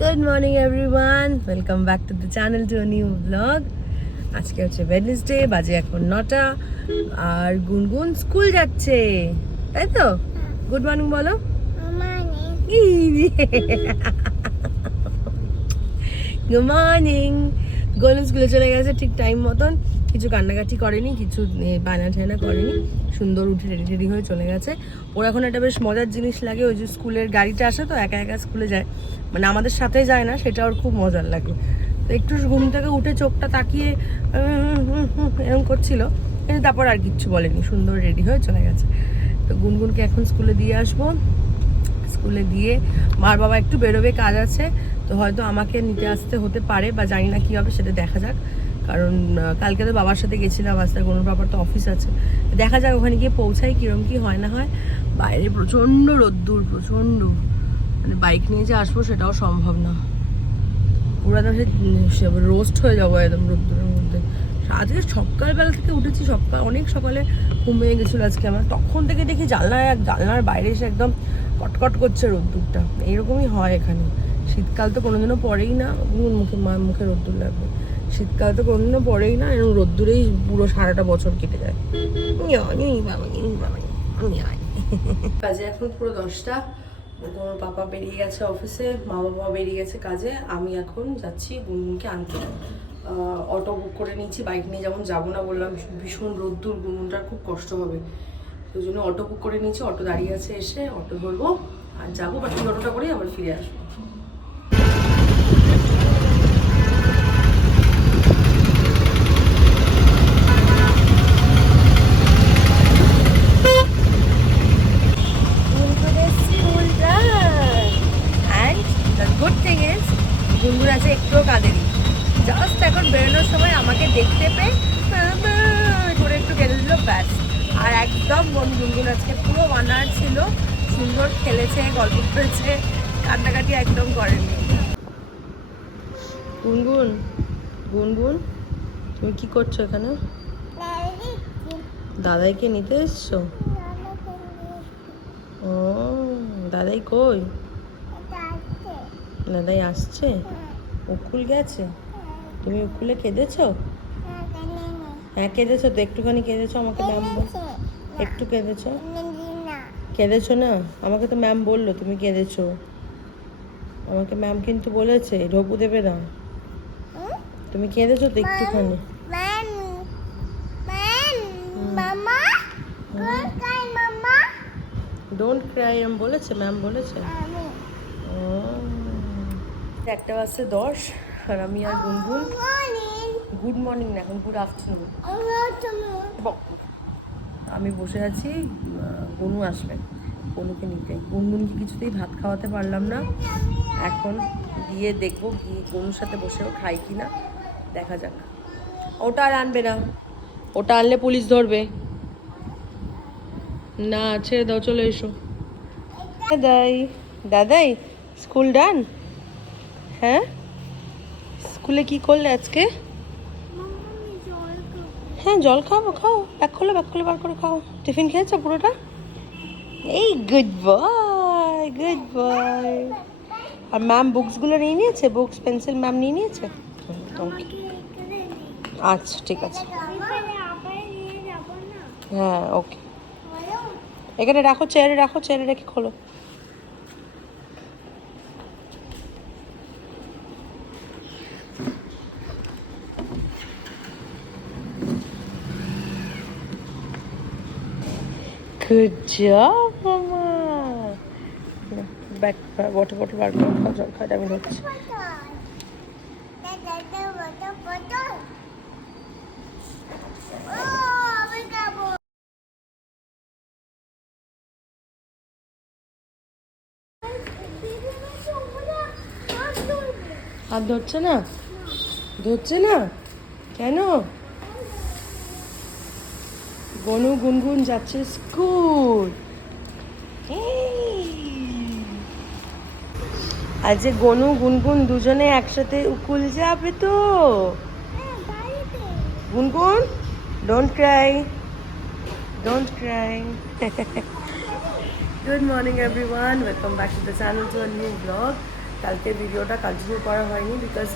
Good morning everyone, welcome back to the channel to a new blog. আজকে হচ্ছে Wednesday, বাজে এখন 9টা আর গুনগুন স্কুল যাচ্ছে, তাই তো? গুড মর্নিং বলো। Good morning. গুনগুন স্কুলে চলে গেছে ঠিক টাইম মতন, কিছু কান্নাকাটি করেনি, কিছু বায়না ঠায়না করেনি, সুন্দর উঠে রেডি টেডি হয়ে চলে গেছে। ওর এখন একটা বেশ মজার জিনিস লাগে, ওই যে স্কুলের গাড়িটা আসে তো একা একা স্কুলে যায়, মানে আমাদের সাথে যায় না, সেটা ওর খুব মজার লাগে। তো একটু ঘুম থেকে উঠে চোখটা তাকিয়ে এরকম করছিল, কিন্তু তারপর আর কিচ্ছু বলেনি, সুন্দর রেডি হয়ে চলে গেছে। তো গুনগুনকে এখন স্কুলে দিয়ে আসবো। স্কুলে দিয়ে মার বাবা একটু বেরোবে, কাজ আছে, তো হয়তো আমাকে নিতে আসতে হতে পারে, বা জানি না কী হবে সেটা দেখা যাক। কারণ কালকে তো বাবার সাথে গেছিলাম, আস্তে কোনো বাবার তো অফিস আছে, দেখা যাক ওখানে গিয়ে পৌঁছাই কীরকম কী হয় না হয়। বাইরে প্রচণ্ড রোদ্দুর, প্রচণ্ড, মানে বাইক নিয়ে যে আসবো সেটাও সম্ভব না, পুরো একদম সে রোস্ট হয়ে যাবো একদম রোদ্দুরের মধ্যে। আজকে সকালবেলা থেকে উঠেছি, অনেক সকালে ঘুম ভেঙে গেছিলো আজকে আমার, তখন থেকে দেখি জানলার বাইরে এসে একদম কটকট করছে রোদ্দুরটা। এইরকমই হয় এখানে, শীতকাল তো কোনোদিনও পরেই না, মুখে রোদ্দুর লাগবে, শীতকাল তো কোনোদিনও পরেই না, এরকম রোদ্দুরেই পুরো সারাটা বছর কেটে যায়। কাজে এখন পুরো 10টা, ওর পাপা বেরিয়ে গেছে অফিসে, মা বাবা বেরিয়ে গেছে কাজে, আমি এখন যাচ্ছি গুনগুনকে আনতে। অটো বুক করে নিয়েছি, বাইক নিয়ে যেমন যাবো না, বললাম ভীষণ রোদ্দুর, গুনগুনটার খুব কষ্ট হবে, ওই জন্য অটো বুক করে নিয়েছি। অটো দাঁড়িয়ে আছে, এসে অটো ধরবো আর যাবো, বাকি অটোটা করেই আবার ফিরে আসবো। গুনগুন আছে একটুও কাঁদেনি, জাস্ট এখন বেরোনোর সময় আমাকে দেখতে পেয়ে করে একটু কেঁদে দিল, ব্যাস। আর একদম গুনগুন আজকে পুরো 1 hour ছিল, সুন্দর খেলেছে, গল্প করেছে, কান্নাকাটি একদম করেনি। গুনগুন, গুনগুন তুমি কি করছো এখানে? দাদাইকে নিতে এসছো? ও, দাদাই কই? দাদাই আসছে? উকুল গেছে? তুমি উকুলে কেঁদেছো? হ্যাঁ কেঁদেছো তো, একটুখানি কেঁদেছো, আমাকে ম্যাম একটু কেঁদেছো, কেঁদেছো না? আমাকে তো ম্যাম বললো তুমি কেঁদেছো, আমাকে ম্যাম কিন্তু বলেছে ঢোকু দেবে না, তুমি কেঁদেছো তো একটুখানি। ডোন্ট ক্রাই এম বলেছে, ম্যাম বলেছে। একটা বাজছে 10, আর আমি আর গুনগুন, গুড মর্নিং না, এখন গুড আফটারনুন, আমি বসে আছি, গনু আসবে, গনুকে নিতে। গুনগুনকে কিছুতেই ভাত খাওয়াতে পারলাম না, এখন গিয়ে দেখবো, গিয়ে গনুর সাথে বসেও খাই কি না, দেখা যাক। ওটা আর আনবে না, ওটা আনলে পুলিশ ধরবে না, ছেড়ে দাও, চলে এসো। দাদাই, দাদাই স্কুল ডান? হ্যাঁ, স্কুলে কি করলে আজকে? হ্যাঁ জল খাবো, খাও, ব্যাগ খোলো, ব্যাগ খুলে বার করে খাও। টিফিন খেয়েছো পুরোটা? এই গুড বয়, গুড বয়। আর ম্যাম বুকসগুলো নিয়ে নিয়েছে, বুকস পেন্সিল ম্যাম নিয়ে নিয়েছে? আচ্ছা ঠিক আছে, হ্যাঁ ওকে, এখানে রাখো, চেয়ারে রাখো, চেয়ারে রেখে খোলো। Good job, Mama. Bag water bottle বার করে খাও, জল খাওয়া আমি হচ্ছে। হাত ধরছে না, ধরছে না কেন? গনু গুনগুন যাচ্ছে স্কুল, আজ যে গনু গুনগুন দুজনে একসাথে উকুল যাবে তো। গুনগুন don't Cry, don't Cry. Good morning everyone, welcome back to the channel to a new blog. কালকের ভিডিওটা কন্টিনিউ করা হয়নি বিকজ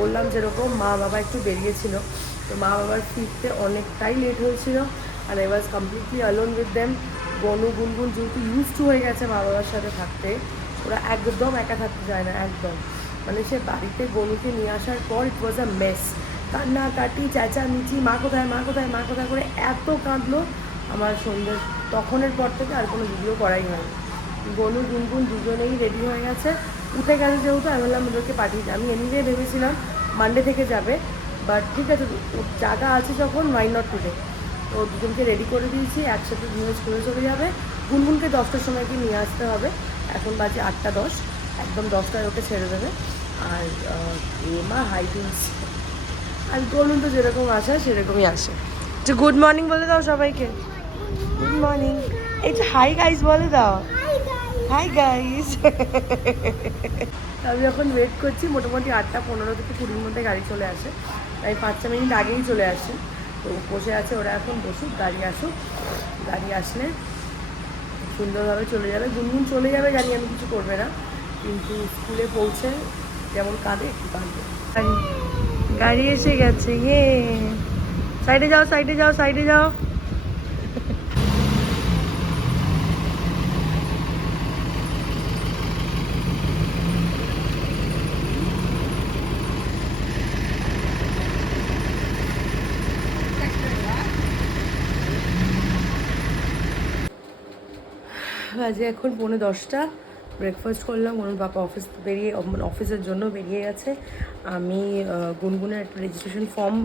বললাম যেরকম মা বাবা একটু বেরিয়েছিল, তো মা বাবার ফিরতে অনেকটাই লেট হয়েছিল আর I was completely alone with them. বনু গুনগুন যেহেতু ইউজ টু হয়ে গেছে মা বাবার সাথে থাকতে, ওরা একদম একা থাকতে চায় না, একদম। মানে সে বাড়িতে গনুকে নিয়ে আসার পর ইট ওয়াজ আ মেস, কান্নাকাটি চেঁচামেচি, মা কোথায় মা কোথায় মা কোথায় করে এত কাঁদলো। আমার সন্ধ্যে তখনের পর থেকে আর কোনো ভিডিও করাই হয়নি। গনু গুনগুন দুজনেই রেডি হয়ে গেছে, উঠে গেছে যেহেতু আমি বললাম ওদেরকে পাঠিয়ে দিই। আমি এমনিতে ভেবেছিলাম মানডে থেকে যাবে, বাট ঠিক আছে জায়গা আছে যখন ওয়াই নট টুডে। তো দুজনকে রেডি করে দিয়েছি, একসাথে দুজনে স্কুলে চলে যাবে। গুনগুনকে 10টার সময় কি নিয়ে আসতে হবে, এখন বাজে 8টা 10, একদম 10টায় ওকে ছেড়ে দেবে। আর মা হাই তুলছে, আর বলুন তো যেরকম আসে সেরকমই আসে। যে গুড মর্নিং বলে দাও সবাইকে, গুড মর্নিং। এই যে হাই গাইস বলে দাও, হাই গাইস। আমি যখন ওয়েট করছি মোটামুটি 8টা 15 থেকে 20-র মধ্যে গাড়ি চলে আসে, তাই 5 মিনিট আগেই চলে আসে। তো বসে আছে ওরা, এখন বসুক, গাড়ি আসুক, গাড়ি আসলে সুন্দরভাবে চলে যাবে। গুনগুন চলে যাবে গাড়ি, আমি কিছু করবে না, কিন্তু স্কুলে পৌঁছে যেমন কাঁদে একটু কাঁদবে। গাড়ি এসে গেছে, ইয়ে সাইডে যাও সাইডে যাও সাইডে যাও। বাজে এখন 9:45, ব্রেকফাস্ট করলাম। ওনার বাবা অফিসের জন্য বেরিয়ে গেছে। আমি গুনগুনের একটা রেজিস্ট্রেশন ফর্ম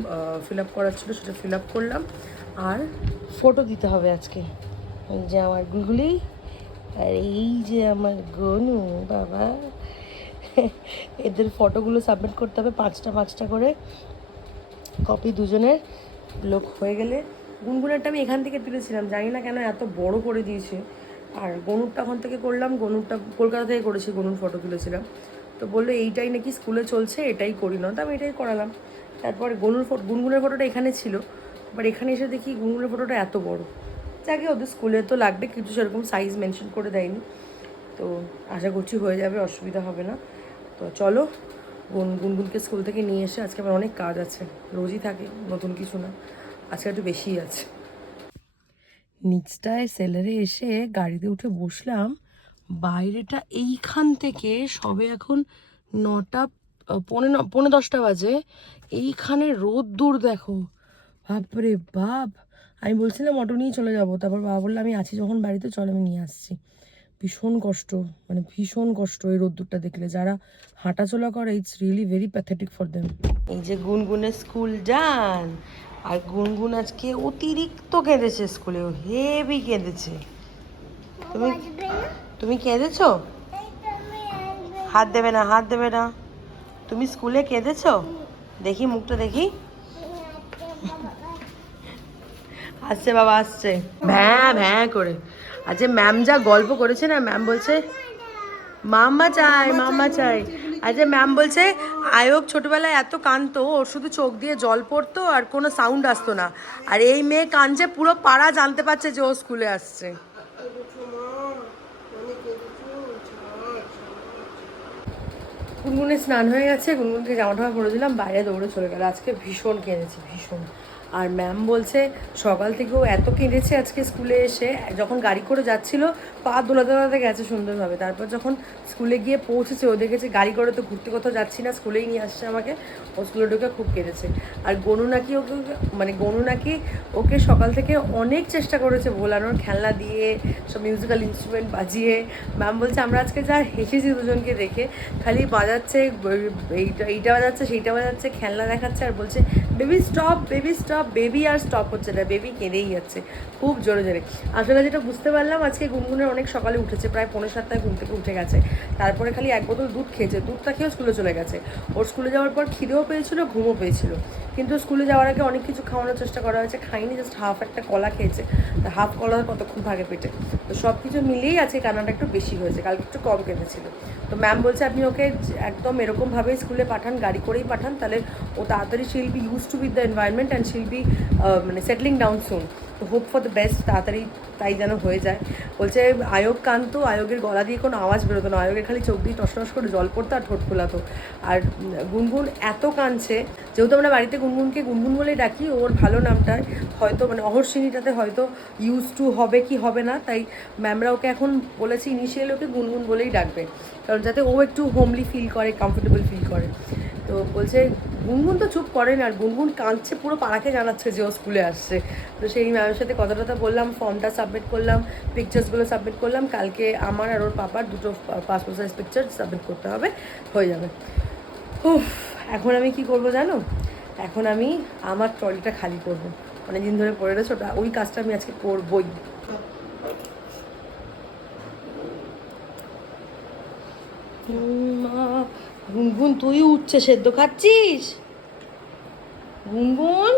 ফিল আপ করার ছিল, সেটা ফিল আপ করলাম। আর ফটো দিতে হবে আজকে। এই যে আমার গুলগুলি, আর এই যে আমার গনু বাবা। এদের ফটোগুলো সাবমিট করতে হবে 5টা করে কপি দুজনের। লোক হয়ে গেলে গুনগুনেরটা আমি এখান থেকে তুলেছিলাম, জানি না কেন এত বড় করে দিয়েছে। আর গনুরটা ওখান থেকে করলাম, গনুরটা কলকাতা থেকে করেছি, গনুর ফটো তুলেছিলাম। তো বললো এইটাই নাকি স্কুলে চলছে, এটাই করি না, তো আমি এটাই করালাম। তারপর গুনগুনের ফটোটা এখানে ছিল, বাট এখানে এসে দেখি গুনগুনের ফটোটা এত বড়। যাকে ওদের স্কুলে তো লাগবে, কিছু সেরকম সাইজ মেনশন করে দেয়নি, তো আশা করছি হয়ে যাবে, অসুবিধা হবে না। তো চলো গুনগুনকে স্কুল থেকে নিয়ে এসে, আজকে আমার অনেক কাজ আছে, রোজই থাকে, নতুন কিছু না, আজকে একটু বেশিই আছে। নিচটায় সেলারে এসে গাড়িতে উঠে বসলাম। বাইরেটা এইখান থেকে সবে এখন 9টা 10:45 বাজে, এইখানে রোদ্দুর দেখো, বাপরে বাপ। আমি বলছিলাম অটো নিয়ে চলে যাবো, তারপর বাবা বললো আমি আছি যখন বাড়িতে, চল আমি নিয়ে আসছি। ভীষণ কষ্ট, মানে ভীষণ কষ্ট এই রোদ্দুরটা দেখলে। যারা হাঁটাচলা করে, it's really very pathetic for them. এই যে গুনগুনের স্কুল যান, আর গুনগুন আজকে অতিরিক্ত কেঁদেছে স্কুলে, হেভি কেঁদেছে। তুমি তুমি কেঁদেছো? হাত দেবে না, হাত দেবে না। তুমি স্কুলে কেঁদেছো? দেখি মুখটা দেখি। আসছে বাবা, আসছে ভ্যাঁ ভ্যাঁ করে। আজকে ম্যাম যা গল্প করেছে না, ম্যাম বলছে মাম্মা চাই মাম্মা চাই। আজকে ম্যাম বলছে আয়ব ছোটবেলায় এত কাঁদতো, ওর শুধু চোখ দিয়ে জল পড়তো আর কোনো সাউন্ড আসতো না, আর এই মেয়ে কাঁদছে, পুরো পাড়া জানতে পারছে যে ও স্কুলে আসছে। গুনগুনে স্নান হয়ে গেছে, গুনগুনকে জামা টামা পরে দিলাম, বাইরে দৌড়ে চলে গেল। আজকে ভীষণ কেঁদেছে, ভীষণ। আর ম্যাম বলছে সকাল থেকেও এত কেঁদেছে আজকে স্কুলে এসে, যখন গাড়ি করে যাচ্ছিল পা দোলাতে দোলাতে গেছে সুন্দরভাবে। তারপর যখন স্কুলে গিয়ে পৌঁছেছে, ও দেখেছে গাড়ি করে তো ঘুরতে কোথাও যাচ্ছি না, স্কুলেই নিয়ে আসছে আমাকে, ও স্কুলে ঢুকে খুব কেঁদেছে। আর গনু নাকি ওকে, মানে গনু নাকি ওকে সকাল থেকে অনেক চেষ্টা করেছে ভোলানোর, খেলনা দিয়ে, সব মিউজিক্যাল ইনস্ট্রুমেন্ট বাজিয়ে। ম্যাম বলছে আমরা আজকে যা হেসেছি দুজনকে দেখে, খালি বাজাচ্ছে, এইটা বাজাচ্ছে সেইটা বাজাচ্ছে, খেলনা দেখাচ্ছে, আর বলছে baby stop baby stop. Baby আর স্টপ হচ্ছে না, বেবি কেঁদেই যাচ্ছে খুব জোরে জোরে। আসলে যেটা বুঝতে পারলাম, আজকে গুনগুনের অনেক সকালে উঠেছে, প্রায় 6:45 ঘুম থেকে উঠে গেছে। তারপরে খালি 1 বোতল দুধ খেয়েছে, দুধটা খেয়েও স্কুলে চলে গেছে। ওর স্কুলে যাওয়ার পর খিদেও পেয়েছিল, ঘুমও পেয়েছিল, কিন্তু স্কুলে যাওয়ার আগে অনেক কিছু খাওয়ানোর চেষ্টা করা হয়েছে, খাইনি, জাস্ট হাফ একটা কলা খেয়েছে। তা হাফ কলা কতক্ষণ থাকে পেটে, তো সব কিছু মিলিয়েই আজকে কান্নাটা একটু বেশি হয়েছে, কালকে একটু কম কেঁদেছিল। তো ম্যাম বলছে আপনি ওকে একদম এরকমভাবেই স্কুলে পাঠান, গাড়ি করেই পাঠান, তাহলে ও তাড়াতাড়ি শিল B use to with the environment and শিল বি মানে সেটলিং ডাউন সুন। তো হোপ ফর দ্য বেস্ট, তাড়াতাড়ি তাই যেন হয়ে যায়। বলছে আয়োগ কান্ত, আয়োগের গলা দিয়ে কোনো আওয়াজ বেরোতো না, আয়োগের খালি চোখ দিয়ে টস টস করে জল পড়তো আর ঠোঁট ফোলাতো। আর গুনগুন এত কাঁদছে, যেহেতু আমরা বাড়িতে গুনগুনকে গুনগুন বলেই ডাকি, ওর ভালো নামটায় হয়তো মানে অহর্ষিনীটাতে হয়তো ইউজ টু হবে কি হবে না, তাই ম্যামরা ওকে এখন বলেছে ইনিশিয়ালি ওকে গুনগুন বলেই ডাকবে, কারণ যাতে ও একটু হোমলি ফিল করে, কমফোর্টেবল ফিল করে। তো বলছে গুনগুন তো চুপ করে না, আর গুনগুন কাঁদছে, পুরো পাড়াকে জানাচ্ছে যে ও স্কুলে আসছে। তো সেই ম্যামের সাথে কথা টথা বললাম, ফর্মটা সাবমিট করলাম, পিকচার্সগুলো সাবমিট করলাম, কালকে আমার আর ওর পাপার দুটো পাসপোর্ট সাইজ পিকচার সাবমিট করতে হবে, হয়ে যাবে। উফ, এখন আমি কি করব জানো, এখন আমি আমার ট্রলিটা খালি করবো, অনেকদিন ধরে পড়ে রয়েছে ওটা, ওই কাজটা আমি আজকে করবই। মা, গুনগুন তুই উঠছে সেদ্ধ খাচ্ছিস? গুনগুন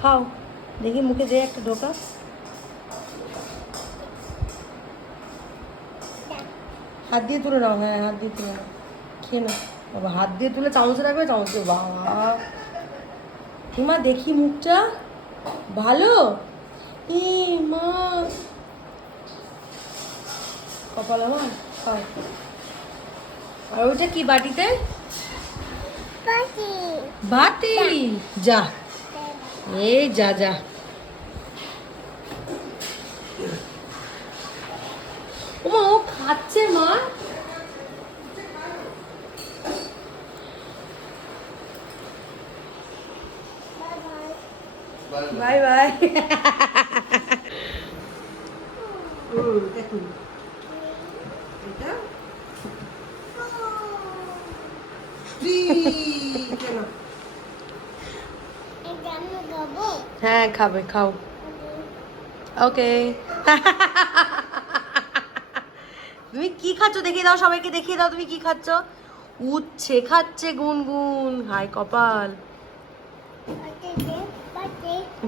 খাও, দেখি মুখে যে একটা ঢোকা। হাত দিয়ে তুলে নাও, হ্যাঁ হাত দিয়ে তুলে নাও, খেয়ে নাও বাবা, হাত দিয়ে তুলে চামচে রাখবে, চামচে। বাবা মা দেখি মুখটা, ভালো? ই মা, কপাল আমার, খাও। আর ওইটা কি বাটিতে? বাটি, যা এই যা যা। ওমা ও খাচ্ছে মা, বাই বাই। দেখুন এটা হ্যাঁ খাবে, খাও। ওকে। তুমি কি খাচ্ছ দেখিয়ে দাও, সবাইকে দেখিয়ে দাও তুমি কি খাচ্ছ। উচ্ছে খাচ্ছে গুনগুন, হাই কপাল।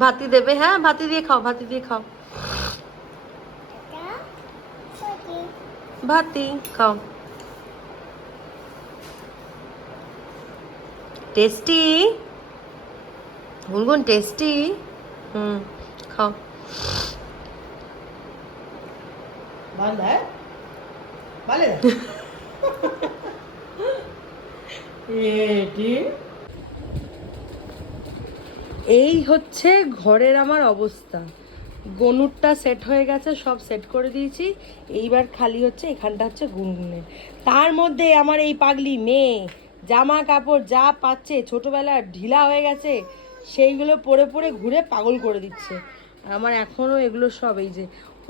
ভাতি দেবে, হ্যাঁ ভাতি দিয়ে খাও, ভাতি দিয়ে খাও, ভাতি খাও। টেস্টি গুনগুন, টেস্টি। খাও। এই হচ্ছে ঘরের আমার অবস্থা। গনুরটা সেট হয়ে গেছে, সব সেট করে দিয়েছি, এইবার খালি হচ্ছে এখানটা হচ্ছে গুনগুনের। তার মধ্যে আমার এই পাগলি মেয়ে জামা কাপড় যা পাচ্ছে, ছোটোবেলার ঢিলা হয়ে গেছে, সেইগুলো পরে পরে ঘুরে পাগল করে দিচ্ছে। আর আমার এখনও এগুলো সব, এই যে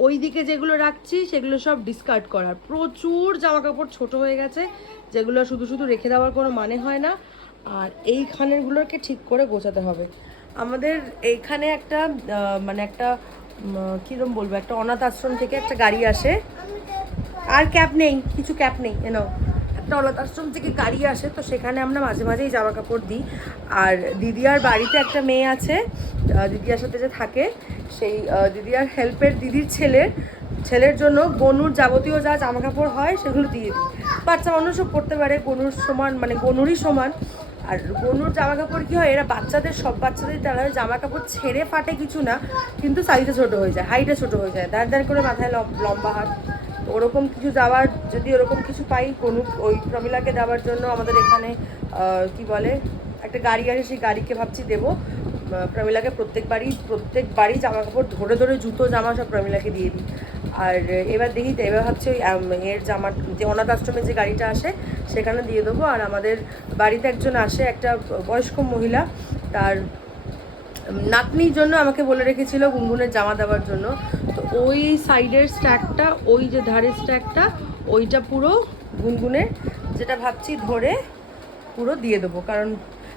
ওই দিকে যেগুলো রাখছি সেগুলো সব ডিসকার্ড করার, প্রচুর জামা কাপড় ছোটো হয়ে গেছে, যেগুলো শুধু শুধু রেখে দেওয়ার কোনো মানে হয় না। আর এইখানেরগুলোকে ঠিক করে গোছাতে হবে। আমাদের এইখানে একটা মানে একটা কীরকম বলবো, একটা অনাথ আশ্রম থেকে একটা গাড়ি আসে, আর ক্যাপ নেই, কিছু ক্যাপ নেই, এনাও একটা অনাথ আশ্রম থেকে গাড়ি আসে, তো সেখানে আমরা মাঝে মাঝেই জামা কাপড় দিই। আর দিদিয়ার বাড়িতে একটা মেয়ে আছে, দিদিয়ার সাথে যে থাকে, সেই দিদিয়ার হেল্পের দিদির ছেলের জন্য গনুর যাবতীয় যা জামা কাপড় হয় সেগুলো দিয়ে দিই। বাচ্চা মানুষও পড়তে পারে, গনুর সমান, মানে গনুরই সমান। আর গনুর জামা কাপড় কী হয়, এরা বাচ্চাদের, সব বাচ্চাদের তারা জামা কাপড় ছেড়ে ফাটে কিছু না, কিন্তু সাইজে ছোটো হয়ে যায়, হাইটে ছোটো হয়ে যায়, দাঁড় দাঁড় করে মাথায় লম্বা হাত। তো ওরকম কিছু যাওয়ার, যদি ওরকম কিছু পাই কোনো, ওই প্রমিলাকে দেওয়ার জন্য আমাদের এখানে কি বলে একটা গাড়ি আছে, সেই গাড়িকে ভাবছি দেবো প্রমিলাকে। প্রত্যেকবারই জামা কাপড় ধরে ধরে, জুতো জামা সব প্রমিলাকে দিয়ে দিই। আর এবার দেখি, এবার ভাবছি ওই এর জামা, যে অনাথ আশ্রমের যে গাড়িটা আসে সেখানে দিয়ে দেবো। আর আমাদের বাড়িতে একজন আসে, একটা বয়স্ক মহিলা, তার নাতনির জন্য আমাকে বলে রেখেছিল গুনগুনের জামা দেওয়ার জন্য। তো ওই সাইডের স্ট্যাকটা, ওই যে ধারের স্ট্যাকটা, ওইটা পুরো গুনগুনের, যেটা ভাবছি ধরে পুরো দিয়ে দেবো। কারণ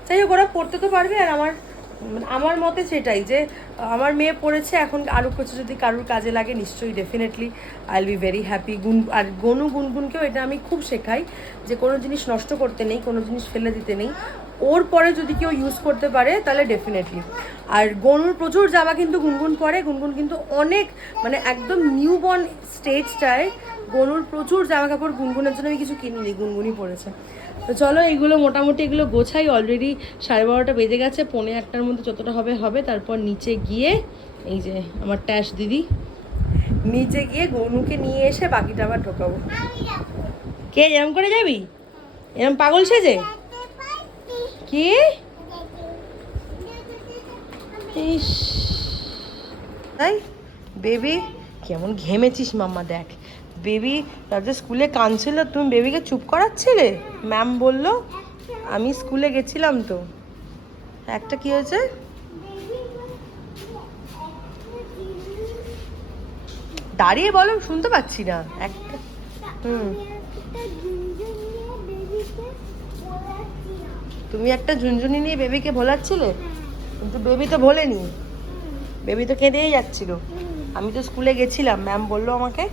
যাই হোক, ওরা পড়তে তো পারবে। আর আমার মতে সেটাই, যে আমার মেয়ে পড়েছে, এখন আরও কিছু যদি কারুর কাজে লাগে নিশ্চয়ই, definitely I will be very happy. আর গুনগুনকেও এটা আমি খুব শেখাই যে কোনো জিনিস নষ্ট করতে নেই, কোনো জিনিস ফেলে দিতে নেই, ওর পরে যদি কেউ ইউজ করতে পারে তাহলে ডেফিনেটলি। আর গনুর প্রচুর জামা কিন্তু গুনগুন পরে, গুনগুন কিন্তু অনেক মানে একদম নিউবর্ন স্টেজটায় গনুর প্রচুর জামা কাপড়, গুনগুনের জন্য আমি কিছু কিনিনি, গুনগুনই পড়েছে। তো চলো এইগুলো মোটামুটি এগুলো গোছাই, অলরেডি 12:30 বেজে গেছে, 1:45টার মধ্যে যতটা হবে হবে। তারপর নিচে গিয়ে এই যে আমার ট্যাশ দিদি, নিচে গিয়ে গনুকে নিয়ে এসে বাকিটা আবার ঢোকাবো। কে এরম করে যাবি, এরম পাগল সেজে? কি ইস, তাই বেবি কেমন ঘেমেছিস মাম্মা, দেখ বেবি রাতে স্কুলে কাঁদছিল, তুমি বেবিকে চুপ করাচ্ছিলে। ম্যাম বললো আমি স্কুলে গেছিলাম তো। একটা কি হয়েছে? দাঁড়িয়ে বলো, শুনতে পাচ্ছি না। একটা তুমি একটা ঝুনঝুনি নিয়ে বেবিকে ভোলাচ্ছিলে, কিন্তু বেবি তো ভোলেনি, বেবি তো কেঁদেই যাচ্ছিল। আমি তো স্কুলে গেছিলাম, ম্যাম বললো আমাকে।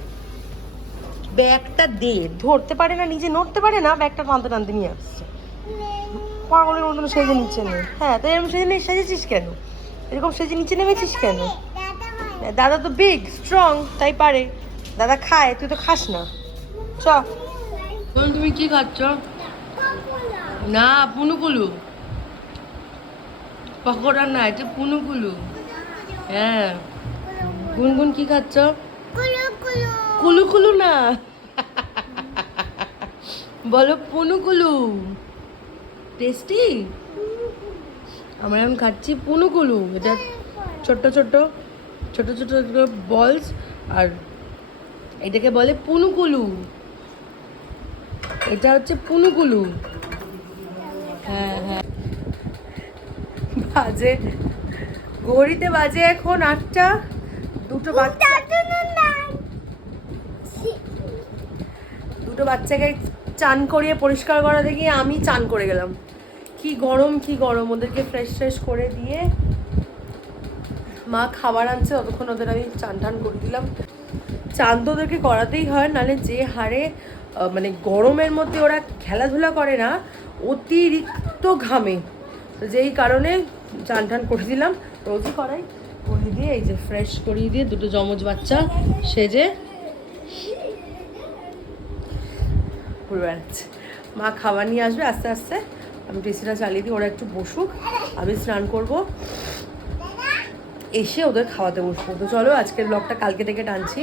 ব্যাগটা দে, ধরতে পারে না, নিজে নড়তে পারে না, ব্যাগটা টানতে টানতে নিয়ে আসছে পাগলের মতন সেজে নিচে নেই। হ্যাঁ, তাই এরকম সেজেছিস কেন, এরকম সেজে নিচে নেমেছিস কেন? দাদা তো বিগ স্ট্রং, তাই পারে, দাদা খায়, তুই তো খাস না। চ, তুমি কি খাচ্ছ? না পুনুকুলু, পকোড়া না, এটা পুনুকুলু। হ্যাঁ, গুনগুন কি খাচ্ছ? কুলু কুলু না, বলো পুনুকুলু। টেস্টি, আমরা এখন খাচ্ছি পুনুকুলু। এটা ছোট্ট ছোট্ট ছোট ছোট বলস, আর এটাকে বলে পুনুকুলু। এটা হচ্ছে পুনুকুলু। হ্যাঁ হ্যাঁ, বাজে ঘড়িতে বাজে এখন 8টা। দুটো বাচ্চাকে চান করিয়ে পরিষ্কার করা দেখি আমি চান করে গেলাম। কি গরম, কি গরম। ওদেরকে ফ্রেশ ফ্রেশ করে দিয়ে মা খাবার আনছে, ততক্ষণ ওদের আমি চান টান করে দিলাম। চান তো ওদেরকে করাতেই হয়, নাহলে যে হারে মানে গরমের মধ্যে ওরা খেলাধুলা করে না, অতিরিক্ত ঘামে। তো যেই কারণে চান টান করে দিলাম, রোজই করাই, করিয়ে দিয়ে এই যে ফ্রেশ করিয়ে দিয়ে দুটো জমজ বাচ্চা সেজে ঘুরে বেড়াচ্ছে। মা খাবার নিয়ে আসবে আস্তে আস্তে, আমি টেসিটা চালিয়ে দিই, ওরা একটু বসুক, আমি স্নান করব, এসে ওদের খাওয়াতে বসবো। তো চলো আজকের ব্লগটা কালকে থেকে টানছি,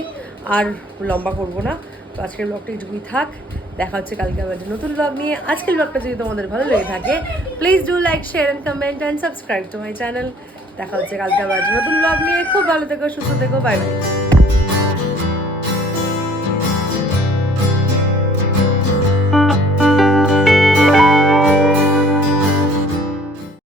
আর লম্বা করব না। তো আজকের ব্লগটা এইটুকুই থাক, দেখা হচ্ছে কালকে আবার নতুন ব্লগ নিয়ে। আজকের ব্লগটা যদি তোমাদের ভালো লেগে থাকে, please do like, share and comment and subscribe to my channel. দেখা হচ্ছে কালকে আবার নতুন ব্লগ নিয়ে। খুব ভালো থেকো, সুস্থ থেকো, বাই বাই।